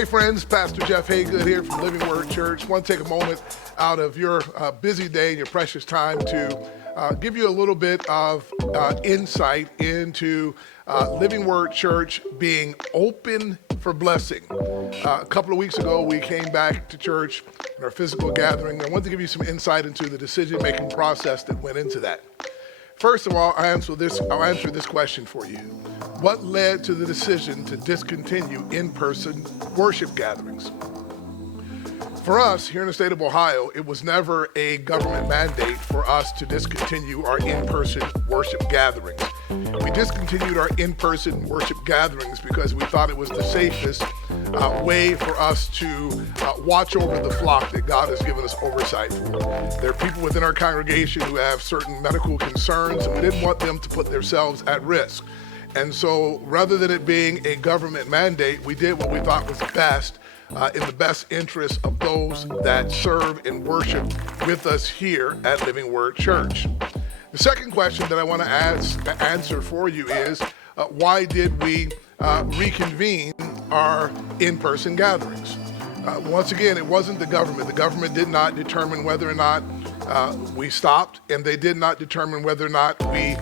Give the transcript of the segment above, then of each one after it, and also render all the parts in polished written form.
Hey friends, Pastor Jeff Haygood here from Living Word Church. I want to take a moment out of your busy day and your precious time to give you a little bit of insight into Living Word Church being open for blessing. A couple of weeks ago, we came back to church in our physical gathering. I want to give you some insight into the decision-making process that went into that. First of all, I'll answer this question for you. What led to the decision to discontinue in-person worship gatherings? For us, here in the state of Ohio, it was never a government mandate for us to discontinue our in-person worship gatherings. We discontinued our in-person worship gatherings because we thought it was the safest way for us to watch over the flock that God has given us oversight for. There are people within our congregation who have certain medical concerns, and we didn't want them to put themselves at risk. And so rather than it being a government mandate, we did what we thought was best in the best interest of those that serve and worship with us here at Living Word Church. The second question that I want to answer for you is, why did we reconvene our in-person gatherings? Once again, it wasn't the government. The government did not determine whether or not we stopped, and they did not determine whether or not we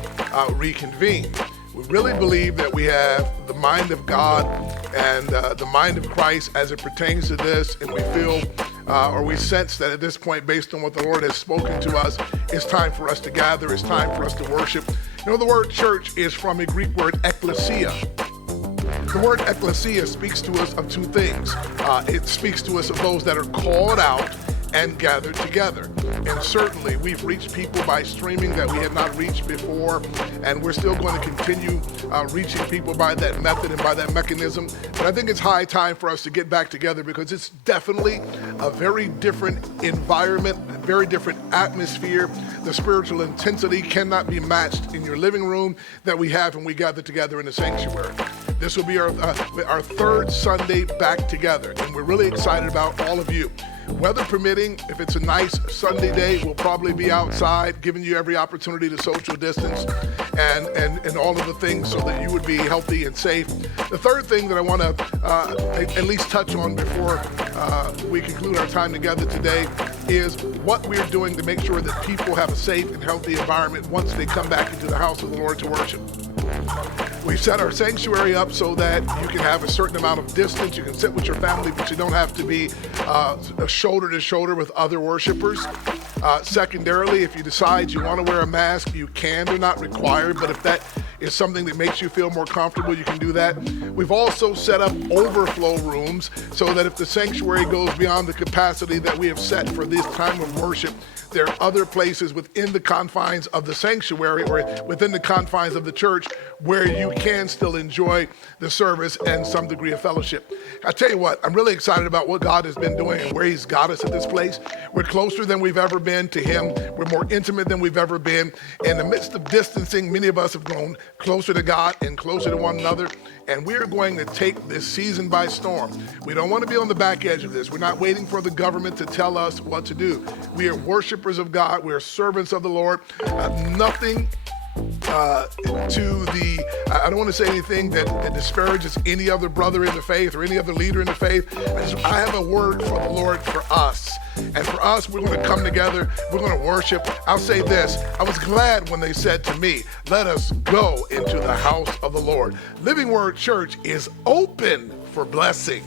reconvened. We really believe that we have the mind of God and the mind of Christ as it pertains to this, and we feel or we sense that at this point, based on what the Lord has spoken to us, it's time for us to gather, it's time for us to worship. You know, the word church is from a Greek word ekklesia. The word ekklesia speaks to us of two things. It speaks to us of those that are called out and gathered together. And certainly we've reached people by streaming that we had not reached before, and we're still going to continue reaching people by that method and by that mechanism. But I think it's high time for us to get back together because it's definitely a very different environment, a very different atmosphere. The spiritual intensity cannot be matched in your living room that we have when we gather together in the sanctuary. This will be our third Sunday back together, and we're really excited about all of you. Weather permitting, if it's a nice Sunday day, we'll probably be outside, giving you every opportunity to social distance and all of the things so that you would be healthy and safe. The third thing that I want to at least touch on before we conclude our time together today is what we're doing to make sure that people have a safe and healthy environment once they come back into the house of the Lord to worship. We've set our sanctuary up so that you can have a certain amount of distance. You can sit with your family, but you don't have to be shoulder to shoulder with other worshipers. Secondarily, if you decide you want to wear a mask, you can. They're not required, but if that is something that makes you feel more comfortable, you can do that. We've also set up overflow rooms so that if the sanctuary goes beyond the capacity that we have set for this time of worship, there are other places within the confines of the sanctuary or within the confines of the church where you can still enjoy the service and some degree of fellowship. I tell you what, I'm really excited about what God has been doing and where He's got us at this place. We're closer than we've ever been to Him. We're more intimate than we've ever been. In the midst of distancing, many of us have grown closer to God and closer to one another. And we're going to take this season by storm. We don't want to be on the back edge of this. We're not waiting for the government to tell us what to do. We are worshipers of God. We are servants of the Lord. Nothing I don't want to say anything that disparages any other brother in the faith or any other leader in the faith. I have a word for the Lord for us. And for us, we're going to come together. We're going to worship. I'll say this. I was glad when they said to me, let us go into the house of the Lord. Living Word Church is open for blessing.